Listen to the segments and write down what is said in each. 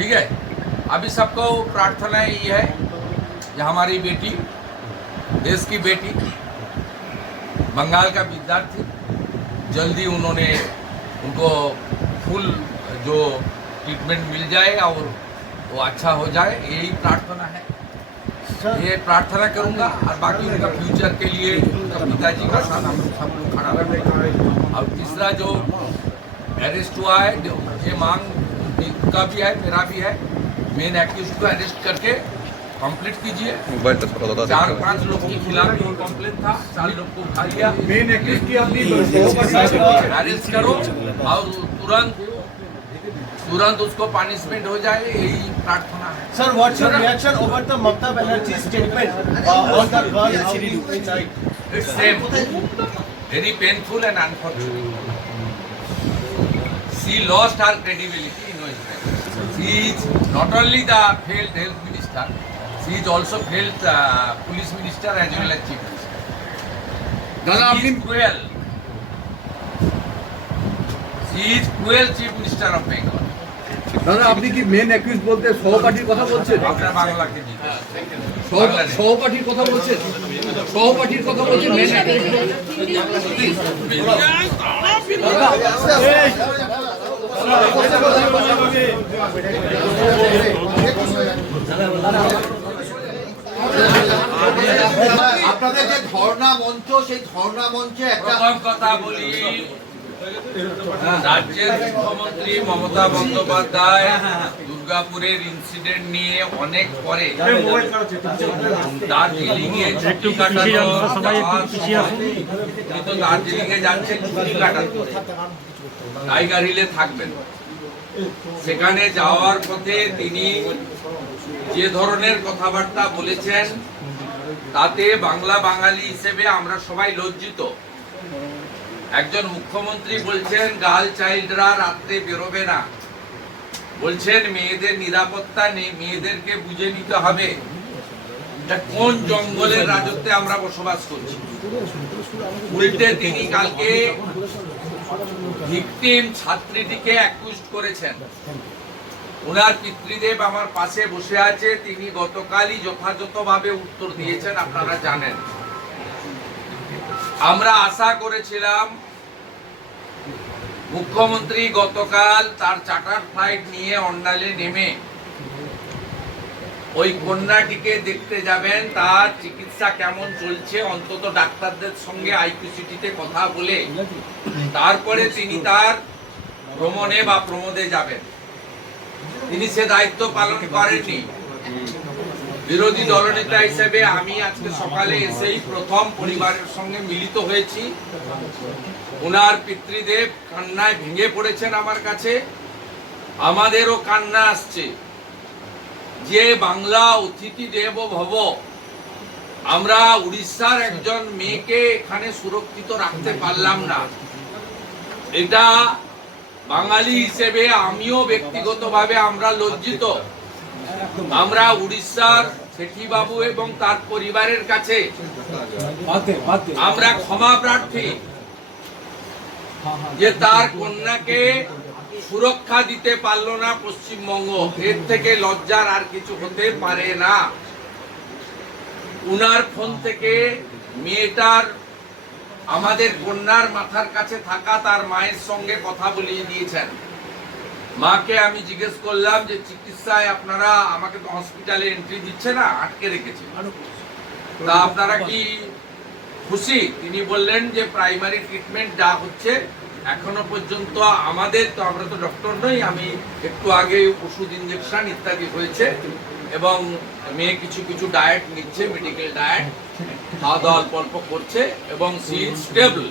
ठीक है। अभी सबको प्रार्थना ये है कि हमारी बेटी, देश की बेटी, बंगाल का विद्यार्थी, जल्दी उनको फुल जो ट्रीटमेंट मिल जाए और वो अच्छा हो जाए, यही प्रार्थना है। ये प्रार्थना करूंगा और बाकी उनका फ्यूचर के लिए उनका पिताजी का साथ हम सब लोग खड़ा रहेंगे। और तीसरा जो अरेस्ट हुआ है, ये मांग उनका भी है, मेरा भी है। मेन एक्यूज को अरेस्ट करके कंप्लीट कीजिए। 4-5 लोगों के खिलाफ भी कंप्लेंट था, 4 लोग को उठा लिया। मेन एक्यूज की अपनी अरेस्ट करो और तुरंत उसको पनिशमेंट हो जाए, यही प्रार्थना है। Sir, what's your reaction over the Mamata Banerjee's statement on the girl outside? It's same, very painful and unfortunate. She lost her credibility in West Bengal. She is not only the failed health minister, she is also failed police minister as well as chief minister. She is cruel. She is cruel chief minister of Bengal. দাদা আপনি কি main accused বলতে সহপাঠীর কথা বলছেন? আপনার বাংলাকে জি সহপাঠীর কথা বলছেন, সহপাঠীর কথা বলছেন মেন আপনাদের যে ধর্ণা মঞ্চ, সেই ধর্ণা মঞ্চে একটা প্রথম কথা বলি, রাজ্যের মুখ্যমন্ত্রী মমতা বন্দ্যোপাধ্যায় দুর্গাপুরের ইনসিডেন্ট নিয়ে অনেক পরে দার্জিলিং এ ছুটি কাটানো, দার্জিলিং এ যাচ্ছেন ছুটি কাটাতে, টাইগার হিলে থাকবেন। সেখানে যাওয়ার পথে তিনি যে ধরনের কথাবার্তা বলেছেন, তাতে বাংলা বাঙালি হিসেবে আমরা সবাই লজ্জিত। একজন মুখ্যমন্ত্রী বলছেন গার্ল চাইল্ডরা রাত্রে বেরোবে না, বলছেন মেয়েদের নিরাপত্তা নেই, মেয়েদেরকে বুঝে নিতে হবে। এটা কোন জঙ্গলের রাজত্বে আমরা বসবাস করছি? উল্টে তিনি কালকে ভিকটিম ছাত্রীটিকে অ্যাকিউজ করেছেন। ওনার পিতৃদেব আমার পাশে বসে আছে, তিনি গতকালই যথাযথভাবে উত্তর দিয়েছেন, আপনারা জানেন। আমরা আশা করেছিলাম মুখ্যমন্ত্রী গতকাল তার চার্টার ফ্লাইট নিয়ে অন্ডালে নেমে ওই কন্যাটিকে দেখতে যাবেন, তার চিকিৎসা কেমন চলছে, অন্তত ডাক্তারদের সঙ্গে আইকিউসিটিতে কথা বলে তারপরে তিনি তার ভ্রমণে বা প্রমোদে যাবেন। তিনি সে দায়িত্ব পালন করেননি। বিরোধী দলনেতা হিসেবে আমি আজকে সকালে এসেই প্রথম পরিবারের সঙ্গে মিলিত হয়েছি। ওনার পিতৃদেব কান্নায় ভেঙে পড়েছেন আমার কাছে, আমাদেরও কান্না আসছে যে বাংলা অতিথি দেব ভব, আমরা উড়িষ্যার একজন মেয়েকে এখানে সুরক্ষিত রাখতে পারলাম না। এটা বাঙালি হিসেবে আমিও ব্যক্তিগতভাবে আমরা লজ্জিত। আমরা উড়িষ্যার শেঠি বাবু এবং তার পরিবারের কাছে আমরা ক্ষমা প্রার্থী যে তার কন্যাকে সুরক্ষা দিতে পারলো না পশ্চিমবঙ্গ। এর থেকে লজ্জার আর কিছু হতে পারে না। উনার ফোন থেকে মেয়েটার, আমাদের কন্যার মাথার কাছে থাকা তার মায়ের সঙ্গে কথা বলিয়ে দিয়েছেন। মাকে আমি জিজ্ঞেস করলাম যে চিকিৎসায় আপনারা, আমাকে তো হসপিটালে এন্ট্রি দিচ্ছে না, আটকে রেখেছে, তা আপনারা কি খুশি? তিনি বললেন যে প্রাইমারি ট্রিটমেন্ট যা হচ্ছে এখনো পর্যন্ত আমাদের, তো আমরা তো ডক্টর নই, আমি একটু আগে ওষুধ ইঞ্জেকশন ইত্যাদি হয়েছে এবং মেয়ে কিছু কিছু ডায়েট নিচ্ছে, মেডিকেল ডায়েট, খাওয়া দাওয়া অল্প অল্প করছে এবং সি ইজ স্টেবল।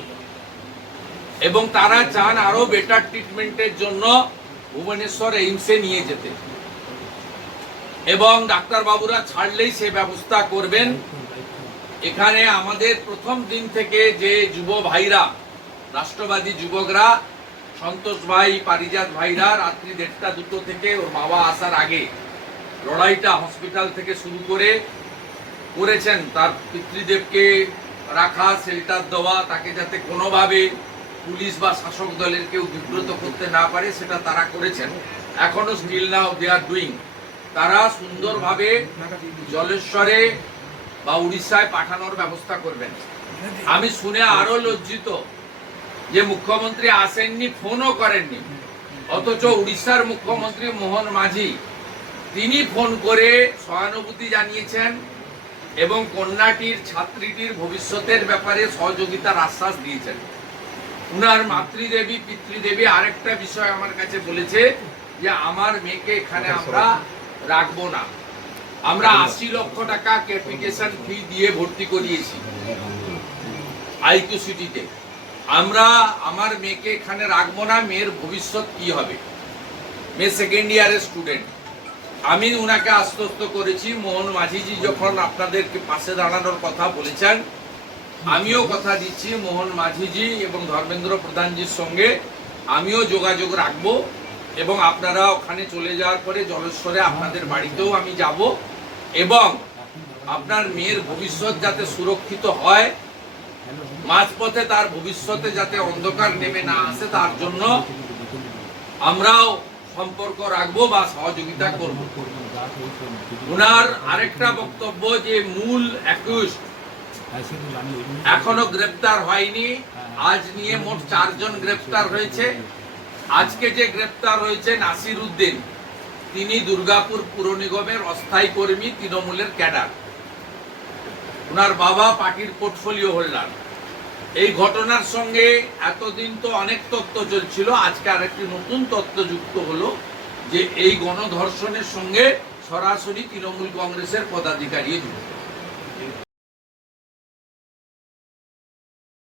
এবং তারা চান আরো বেটার ট্রিটমেন্টের জন্য ভুবনেশ্বর এইমসে নিয়ে যেতে, এবং ডাক্তার বাবুরা ছাড়লেই সে ব্যবস্থা করবেন। এখানে আমাদের প্রথম দিন থেকে যে যুব ভাইরা, রাষ্ট্রবাদী যুবকরা, সন্তোষ ভাই, পারিজাত ভাইরা রাত্রি 1:30-2 থেকে ওর বাবা আসার আগে লড়াইটা হসপিটাল থেকে শুরু করেছেন। তার পিতৃদেবকে রাখা, শেল্টার দেওয়া, তাকে যাতে কোনোভাবে পুলিশ বা শাসক দলের কেউ বিব্রত করতে না পারে সেটা তারা করেছেন। এখনো still now they are doing. তারা সুন্দরভাবে জলেশ্বরে বা উড়িষ্যায় পাঠানোর ব্যবস্থা করবেন। আমি শুনে আরো লজ্জিত যে মুখ্যমন্ত্রী আসেননি, ফোনও করেননি, অথচ উড়িষ্যার মুখ্যমন্ত্রী মোহন মাঝি তিনি ফোন করে সহানুভূতি জানিয়েছেন এবং কন্যাটির ছাত্রীটির ভবিষ্যতের ব্যাপারে সহযোগিতার আশ্বাস দিয়েছেন। উনার মাতৃদেবী পিতৃদেবী আরেকটা বিষয় আমার কাছে বলেছে যে আমার মেয়েকে এখানে আমরা রাখবো না। আমরা 80 লক্ষ টাকা ক্যাপিটেশন ফি দিয়ে ভর্তি করিয়েছি আইকিউ সিটিতে। আমরা আমার মেয়েকে এখানে রাখবো না, মেয়ের ভবিষ্যৎ কি হবে? মেয়ে সেকেন্ড ইয়ারের স্টুডেন্ট। আমি উনাকে আশ্বস্ত করেছি, মোহন মাঝিজি যখন আপনাদেরকে পাশে দাঁড়ানোর কথা বলেছেন, আমিও কথা দিচ্ছি মোহন মাঝিজি এবং ধর্মেন্দ্র প্রধানজির সঙ্গে আমিও যোগাযোগ রাখবো এবং আপনারা ওখানে চলে যাওয়ার পরে জলেশ্বরে আপনাদের বাড়িতেও আমি যাব এবং আপনার মেয়ের ভবিষ্যৎ যাতে সুরক্ষিত হয়, মাঝপথে তার ভবিষ্যতে যাতে অন্ধকার নেমে না আসে, তার জন্য আমরাও সম্পর্ক রাখবো বা সহযোগিতা করব। ওনার আরেকটা বক্তব্য যে মূল অ্যাকিউজড এখনো গ্রেপ্তার হয়নি। আজ নিয়ে মোট 4 জন গ্রেপ্তার হয়েছে। আজকে যে গ্রেপ্তার হয়েছে নাসির উদ্দিন, তিনি দুর্গাপুর পুর নিগমের অস্থায়ী কর্মী, তৃণমূলের ক্যাডার। ওনার বাবা পার্টির পোর্টফোলিও হোল্ডার। এই ঘটনার সঙ্গে এতদিন তো অনেক তথ্য চলছিল, আজকে আরেকটি নতুন তথ্য যুক্ত হলো যে এই গণধর্ষণের সঙ্গে সরাসরি তৃণমূল কংগ্রেসের পদাধিকারী যুক্ত।